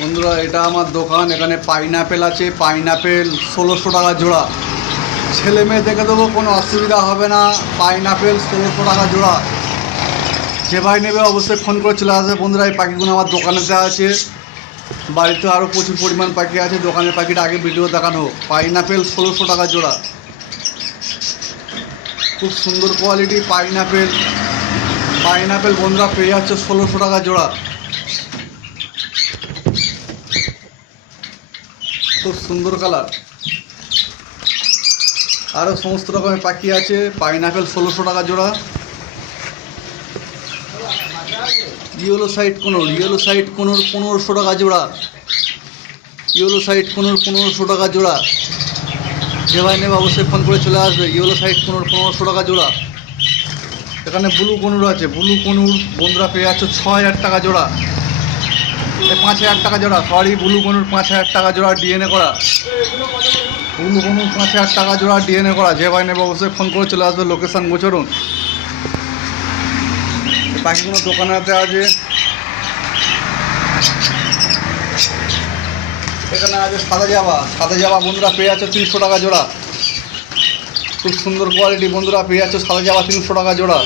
বন্ধুরা, এটা আমার দোকান, এখানে পাইনাপেল আছে। পাইনাপেল ষোলোশো টাকা জোড়া। ছেলে মেয়ে দেখে দেবো, কোনো অসুবিধা হবে না। পাইনাপেল ষোলোশো টাকা জোড়া। যে ভাই নেবে অবশ্যই ফোন করে চলে আসবে। বন্ধুরা, এই পাখিগুলো আমার দোকানেতে আছে। বাড়িতে আরও প্রচুর পরিমাণ পাখি আছে। দোকানের পাখিটা আগে ভিডিও দেখানো। পাইনাপেল ষোলোশো টাকা জোড়া। খুব সুন্দর কোয়ালিটি পাইনাপেল পাইনাপেল বন্ধুরা পেয়ে যাচ্ছে ষোলোশো টাকা জোড়া। খুব সুন্দর কালার আরও সমস্ত রকমের পাখি আছে পাইনাপেল ষোলোশো টাকা জোড়া। Yellow side conure yellow side conure পনেরোশো টাকা জোড়া। ইয়েলো সাইড কোনোর পনেরোশো টাকা জোড়া। যে ভাই নেবে অবশ্যই ফোন করে চলে আসবে ইয়েলো সাইড কোনোর পনেরোশো টাকা জোড়া। এখানে ব্লু কনুর আছে ব্লু কনুর বন্ধুরা পেয়ে যাচ্ছে ছ হাজার টাকা জোড়া। পাঁচ হাজার টাকা জোড়া সরি ব্লু কনুর পাঁচ হাজার টাকা জোড়া ডিএনএ করা। ব্লু কনুর পাঁচ হাজার টাকা জোড়া ডিএনএ করা। যে ভাই নেবে অবশ্যই ফোন করে চলে আসবে লোকেশান গোচরুন এই পাখিগুলো দোকানেতে আছে এখানে আছে সাদা জাবা সাদা জাবা বন্ধুরা পেয়ে যাচ্ছে তিনশো টাকা জোড়া। খুব সুন্দর কোয়ালিটি বন্ধুরা পেয়ে যাচ্ছে সাদা জাবা তিনশো টাকা জোড়া।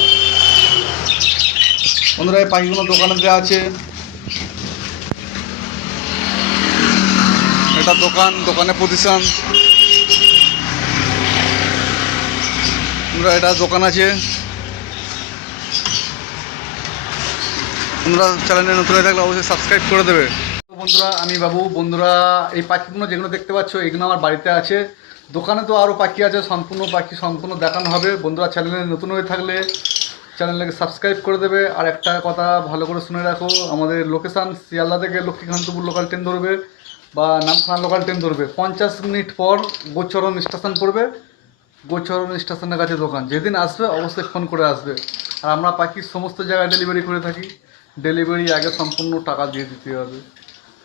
বন্ধুরা, এই পাখিগুলো দোকানেতে আছে। এটা দোকান দোকানে প্রতিষ্ঠান। বন্ধুরা, এটা দোকান আছে। বন্ধুরা চ্যানেলে নতুন থাকলে অবশ্যই সাবস্ক্রাইব করে দেবে। বন্ধুরা, আমি বাবু। বন্ধুরা, এই পাখিগুলো যেগুলো দেখতে পাচ্ছ, এগুলো আমার বাড়িতে আছে। দোকানে তো আরও পাখি আছে, সম্পূর্ণ পাখি সম্পূর্ণ দেখানো হবে। বন্ধুরা চ্যানেলে নতুন হয়ে থাকলে চ্যানেলটাকে সাবস্ক্রাইব করে দেবে। আর একটা কথা ভালো করে শুনে রাখো, আমাদের লোকেশান শিয়ালদা থেকে লক্ষ্মীকান্তপুর লোকাল ট্রেন ধরবে বা নামখানা লোকাল ট্রেন ধরবে। পঞ্চাশ মিনিট পর গোচরণ স্টেশন পড়বে। গোচরণ স্টেশনের কাছে দোকান। যেদিন আসবে, অবশ্যই ফোন করে আসবে। আর আমরা পাখির সমস্ত জায়গায় ডেলিভারি করে থাকি। ডেলিভারি আগে সম্পূর্ণ টাকা দিয়ে দিতে হবে।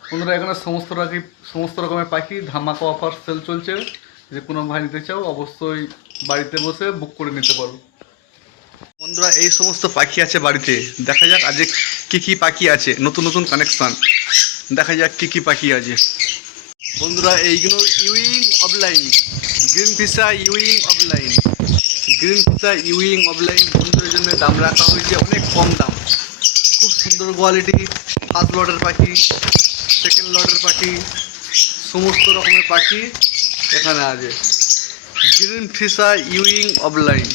বন্ধুরা, এখানে সমস্ত রাখি সমস্ত রকমের পাখি, ধামাকা অফার সেল চলছে। যে কোনো ভাই নিতে চাও, অবশ্যই বাড়িতে বসে বুক করে নিতে পারো। বন্ধুরা, এই সমস্ত পাখি আছে বাড়িতে। দেখা যাক আজকে কী কী পাখি আছে। নতুন নতুন কানেকশান দেখা যাক কী কী পাখি আছে। বন্ধুরা, এইগুলো Euwing opaline green Fischer Euwing opaline green Fischer Euwing opaline বন্ধুদের জন্য দাম রাখা হয়েছে অনেক কম দাম। খুব সুন্দর কোয়ালিটি ফার্স্ট লটের পাখি। সেকেন্ড লটের পাখি, সমস্ত রকমের পাখি এখানে আছে। গ্রিন ফিসা ইউইং অফলাইন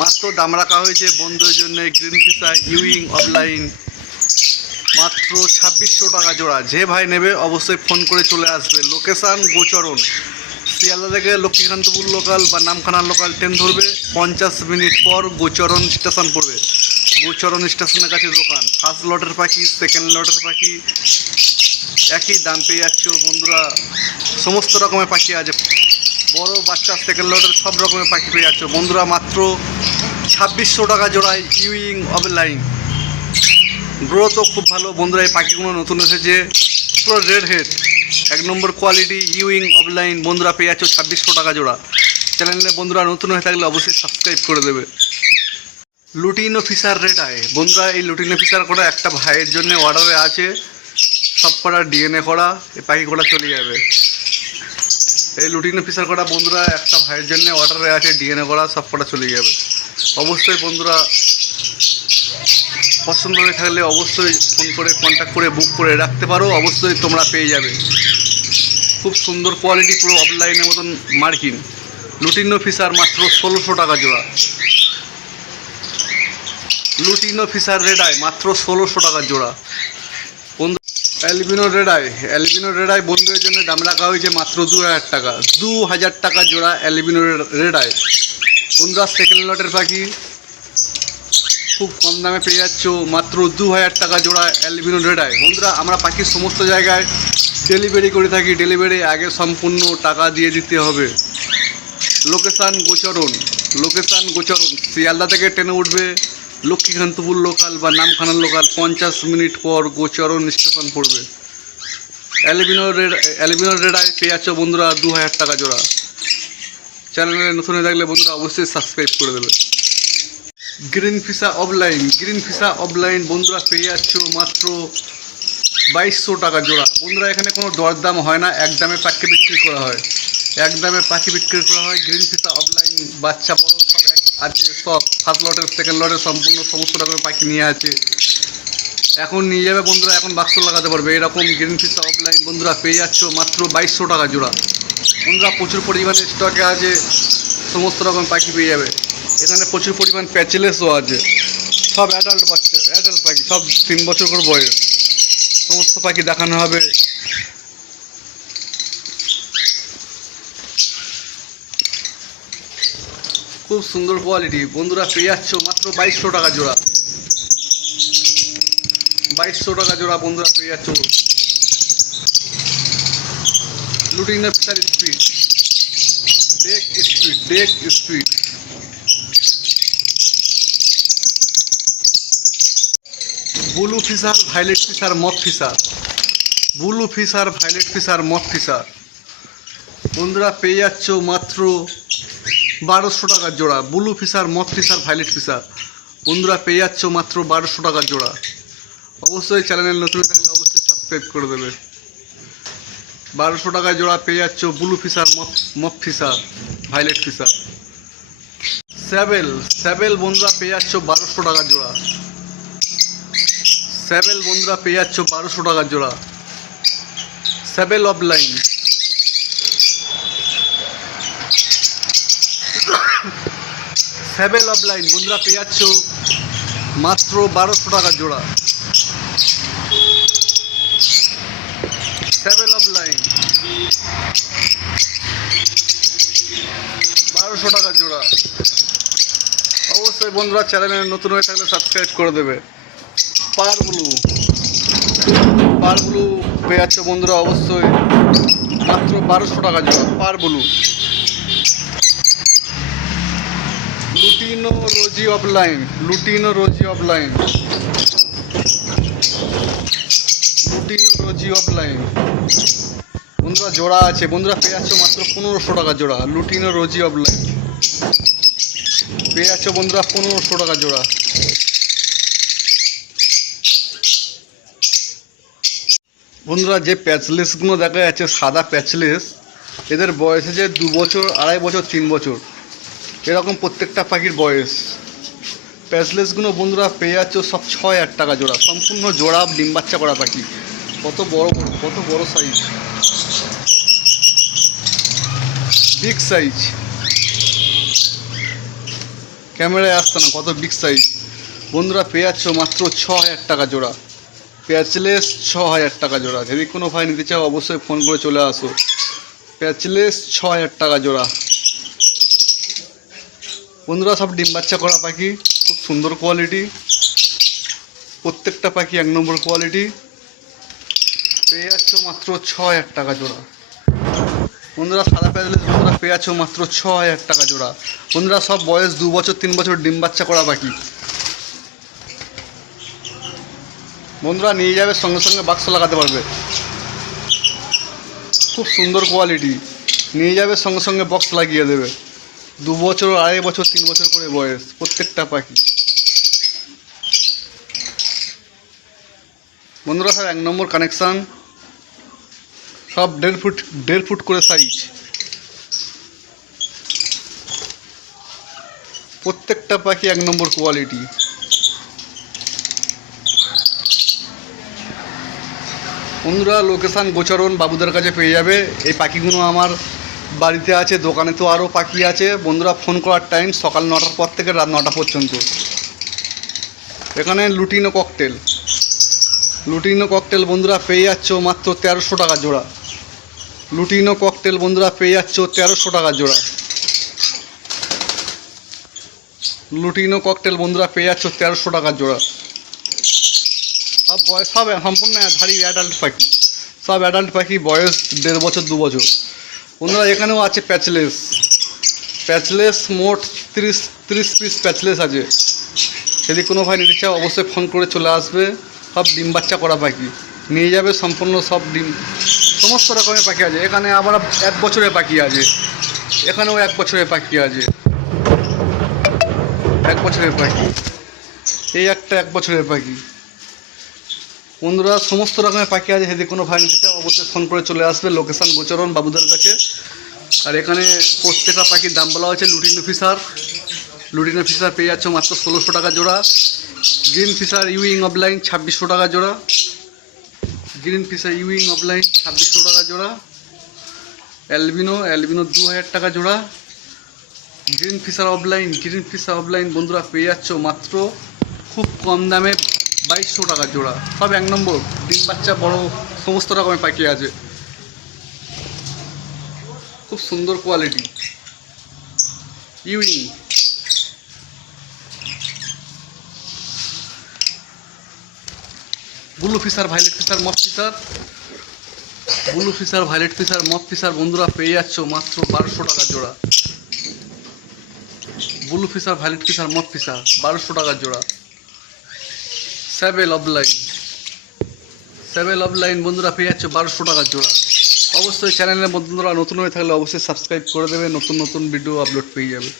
মাত্র দাম রাখা হয়েছে বন্ধুদের জন্য গ্রিন ফিসা ইউইং অফলাইন মাত্র ছাব্বিশশো টাকা জোড়া। যে ভাই নেবে অবশ্যই ফোন করে চলে আসবে। লোকেশান গোচরণ। শিয়ালদা থেকে লক্ষ্মীকান্তপুর লোকাল বা নামখানার লোকাল ট্রেন ধরবে। পঞ্চাশ মিনিট পর গোচরণ স্টেশন পড়বে গোচরণ স্টেশনের কাছে দোকান। ফার্স্ট লটের পাখি সেকেন্ড লটের পাখি, একই দাম পেয়ে যাচ্ছ বন্ধুরা। সমস্ত রকমের পাখি আছে। বড়, বাচ্চা সেকেন্ড লটের সব রকমের পাখি পেয়ে যাচ্ছ। বন্ধুরা, মাত্র ছাব্বিশশো টাকা জোড়ায় ইউইং অফলাইন গ্রোথও খুব ভালো। বন্ধুরা, এই পাখিগুলো নতুন এসেছে। পুরো রেড হেড এক নম্বর কোয়ালিটি ইউইং অফলাইন বন্ধুরা পেয়ে যাচ্ছ ছাব্বিশশো টাকা জোড়া। চ্যানেলে বন্ধুরা নতুন হয়ে থাকলে অবশ্যই সাবস্ক্রাইব করে দেবে। লুটিনো রেড আয়। বন্ধুরা, এই লুটিনো ফিশার করা একটা ভাইয়ের জন্য অর্ডারে আছে। সব কটা ডিএনএ করা, এই পাখি কটা চলে যাবে। এই লুটিনো ফিশার করা বন্ধুরা, একটা ভাইয়ের জন্য অর্ডারে আছে ডিএনএ করা, সব কটা চলে যাবে। অবশ্যই বন্ধুরা, পছন্দ হয়ে থাকলে অবশ্যই ফোন করে কন্ট্যাক্ট করে বুক করে রাখতে পারো, অবশ্যই তোমরা পেয়ে যাবে। খুব সুন্দর কোয়ালিটি পুরো অফলাইনের মতন মার্কিন। লুটিনো ফিশার মাত্র ষোলোশো টাকা জোড়া। লুটিনো ফিশার রেডাই মাত্র ষোলোশো টাকা জোড়া। বন্ধু অ্যালবিনো রেডাই অ্যালবিনো রেডাই বন্ধুদের জন্য দাম রাখা হয়েছে মাত্র দু হাজার টাকা। দু হাজার টাকা জোড়া অ্যালবিনো রেডাই বন্ধুরা সেকেন্ড লটের পাখি খুব কম দামে পেয়ে যাচ্ছ, মাত্র দু হাজার টাকা জোড়া অ্যালবিনো রেডায় বন্ধুরা, আমরা পাখির সমস্ত জায়গায় ডেলিভারি করে থাকি। ডেলিভারি আগে সম্পূর্ণ টাকা দিয়ে দিতে হবে। Location Gocharan location Gocharan. Sealdah থেকে ট্রেনে উঠবে। লক্ষ্মীকান্তপুর লোকাল বা নামখানা লোকাল পঞ্চাশ মিনিট পর গোচরণ স্টেশন পড়বে। অ্যালবিনো রেড, অ্যালবিনো রেডায় পেয়ে যাচ্ছ বন্ধুরা দু হাজার টাকা জোড়া। চ্যানেলে নতুন হয়ে থাকলে বন্ধুরা অবশ্যই সাবস্ক্রাইব করে দেবে। Green Fischer opaline, green Fischer opaline বন্ধুরা পেয়ে যাচ্ছ মাত্র বাইশশো টাকা জোড়া। বন্ধুরা এখানে কোনো দরদাম হয় না, এক দামে পাখি বিক্রি করা হয়। এক দামে পাখি বিক্রি করা হয়, গ্রিন ফিসা অফলাইন, বাচ্চা বড় আছে, সব ফার্স্ট লটের সেকেন্ড লটের সম্পূর্ণ সমস্ত রকমের পাখি নিয়ে আছে। এখন নিয়ে যাবে বন্ধুরা, এখন বাক্স লাগাতে পারবে। এরকম গ্রিন ফিসা অফলাইন বন্ধুরা পেয়ে যাচ্ছ মাত্র বাইশশো টাকা জোড়া। বন্ধুরা প্রচুর পরিমাণে স্টকে আছে, সমস্ত রকম পাখি পেয়ে যাবে। এখানে প্রচুর পরিমাণ প্যাচেলেসও আছে। সব অ্যাডাল্ট বাচ্চা অ্যাডাল্ট পাখি, সব তিন বছর করে বয়স। সমস্ত পাখি দেখানো হবে। খুব সুন্দর কোয়ালিটি বন্ধুরা পেয়ে যাচ্ছ মাত্র বাইশশো টাকা জোড়া। বাইশশো টাকা জোড়া বন্ধুরা পেয়ে যাচ্ছ। Lutino the Fischer speed deck speed deck speed blue Fischer violet Fischer mauve Fischer blue Fischer violet Fischer mauve Fischer বন্ধুরা পেয়ে যাচ্ছ মাত্র বারোশো টাকার জোড়া। Blue Fischer mauve Fischer violet Fischer বন্ধুরা, পেয়ে যাচ্ছ মাত্র বারোশো টাকার জোড়া। অবশ্যই চ্যানেলের নতুন থাকলে অবশ্যই সাবস্ক্রাইব করে দেবে। বারোশো টাকায় জোড়া পেয়ে যাচ্ছ blue Fischer mauve Fischer violet Fischer sable sable বন্ধুরা, পেয়ে যাচ্ছ বারোশো টাকা জোড়া। স্যাবেল বন্ধুরা, পেয়ে যাচ্ছ বারোশো টাকা জোড়া। স্যাবেল অফলাইন স্যাবেল অফলাইন বন্ধুরা পেয়ে যাচ্ছ মাত্র বারোশো টাকা জোড়া। সেভেন অফ লাইন বারোশো টাকা জোড়া। অবশ্যই বন্ধুরা চ্যানেলে নতুন হয়ে থাকলে সাবস্ক্রাইব করে দেবে। পার ব্লু পার ব্লু পেয়ে যাচ্ছে বন্ধুরা অবশ্যই। মাত্র বারোশো টাকা জোড়া, par blue. Lutino rosy opaline lutino rosy opaline lutino rosy opaline বন্ধুরা জোড়া আছে, বন্ধুরা পেয়ে যাচ্ছ মাত্র পনেরোশো টাকা জোড়া, লুটিনো রোজি অফ লাইন পেয়ে যাচ্ছ বন্ধুরা পনেরোশো টাকা জোড়া। বন্ধুরা যে প্যাচলেসগুলো দেখা যাচ্ছে, সাদা প্যাচলেস এদের বয়স আছে দু বছর, আড়াই বছর, তিন বছর। এরকম প্রত্যেকটা পাখির বয়স। প্যাচলেসগুলো বন্ধুরা পেয়ে যাচ্ছ সব ছয় হাজার টাকা জোড়া। সম্পূর্ণ জোড়া ডিম বাচ্চা করা পাখি। কত বড় কত বড় সাইজ বিগ সাইজ ক্যামেরায় আসতো না, কত বিগ সাইজ বন্ধুরা পেয়ে যাচ্ছ মাত্র ছ হাজার টাকা জোড়া। প্যাচলেস ছ হাজার টাকা জোড়া। যদি কোনো ভাই নিতে চাও, অবশ্যই ফোন করে চলে আসো। প্যাচলেস ছ হাজার টাকা জোড়া। বন্ধুরা, সব ডিম বাচ্চা করা পাখি, খুব সুন্দর কোয়ালিটি প্রত্যেকটা পাখি এক নম্বর কোয়ালিটি পেয়ে যাচ্ছ মাত্র ছ হাজার টাকা জোড়া। বন্ধুরা, সাদা প্যাজলেস বন্ধুরা, পেয়ে যাচ্ছ মাত্র ছ হাজার টাকা জোড়া। বন্ধুরা, সব বয়স দু বছর, তিন বছর ডিম বাচ্চা করা পাখি। বন্ধুরা, নিয়ে যাবে, সঙ্গে সঙ্গে বাক্স লাগাতে পারবে। খুব সুন্দর কোয়ালিটি নিয়ে যাবে, সঙ্গে সঙ্গে বক্স লাগিয়ে দেবে। দু বছর, আড়াই বছর, তিন বছর করে বয়স, প্রত্যেকটা পাখি। বন্ধুরা সব এক নম্বর কানেকশান সব দেড় ফুট দেড় ফুট করে সাইজ প্রত্যেকটা পাখি এক নম্বর কোয়ালিটি বন্ধুরা লোকেশান গোচরণ বাবুদের কাছে পেয়ে যাবে। এই পাখিগুলো আমার বাড়িতে আছে, দোকানে তো আরও পাখি আছে। বন্ধুরা ফোন করার টাইম সকাল নটার পর থেকে রাত নটা পর্যন্ত। এখানে লুটিনো ককটেল লুটিনো ককটেল বন্ধুরা পেয়ে যাচ্ছ মাত্র তেরোশো টাকা জোড়া। লুটিনো ককটেল বন্ধুরা পেয়ে যাচ্ছ তেরোশো টাকা জোড়া। লুটিনো ককটেল বন্ধুরা পেয়ে যাচ্ছ তেরোশো টাকা জোড়া। সব বয়স, সব সম্পূর্ণ ধারি অ্যাডাল্ট পাখি। সব অ্যাডাল্ট পাখি বয়স দেড় বছর, দু বছর। বন্ধুরা এখানেও আছে প্যাচলেস। প্যাচলেস মোট তিরিশ তিরিশ পিস প্যাচলেস আছে। যদি কোনো ভাই নিতে চাও অবশ্যই ফোন করে চলে আসবে। সব ডিম বাচ্চা করা পাখি। নিয়ে যাবে সম্পূর্ণ সব ডিম। সমস্ত রকমের পাখি আছে। এখানে আবার এক বছরের পাখি আছে। এখানেও এক বছরের পাখি আছে। এক বছরের পাখি। এই একটা এক বছরের পাখি। বন্ধুরা, সমস্ত রকমের পাখি আছে, যদি কোনো ভাই নিতে অবশ্যই ফোন করে চলে আসবে লোকেশান গোচরণ বাবুদের কাছে। আর এখানে প্রত্যেকটা পাখির দাম বলা হয়েছে লুটিন ফিশার লুটিন ফিশার পেয়ে যাচ্ছ মাত্র ষোলোশো টাকা জোড়া। গ্রিন ফিশার ইউইং অফলাইন ছাব্বিশশো টাকা জোড়া। গ্রিন ফিশার ইউইং অফলাইন ছাব্বিশশো টাকা জোড়া। অ্যালবিনো অ্যালবিনো দু হাজার টাকা জোড়া। Green Fischer opaline green Fischer opaline বন্ধুরা পেয়ে যাচ্ছ মাত্র খুব কম দামে বাইশশো টাকা জোড়া। সব এক নম্বর। ডিম বাচ্চা বড়, সমস্ত রকমের পাখি আছে। খুব সুন্দর quality Euwing blue Fischer violet Fischer mauve Fischer blue Fischer violet Fischer mauve Fischer বন্ধুরা পেয়ে যাচ্ছ মাত্র বারোশো টাকা জোড়া। Blue Fischer violet Fischer mauve Fischer বারোশো টাকা জোড়া। সেভেল অফলাইন সেভেল অফলাইন বন্ধুরা, পেয়ে যাচ্ছে বারোশো টাকা জোড়া। অবশ্যই চ্যানেলের বন্ধুরা নতুন হয়ে থাকলে অবশ্যই সাবস্ক্রাইব করে দেবে, নতুন নতুন ভিডিও আপলোড পেয়ে যাবে।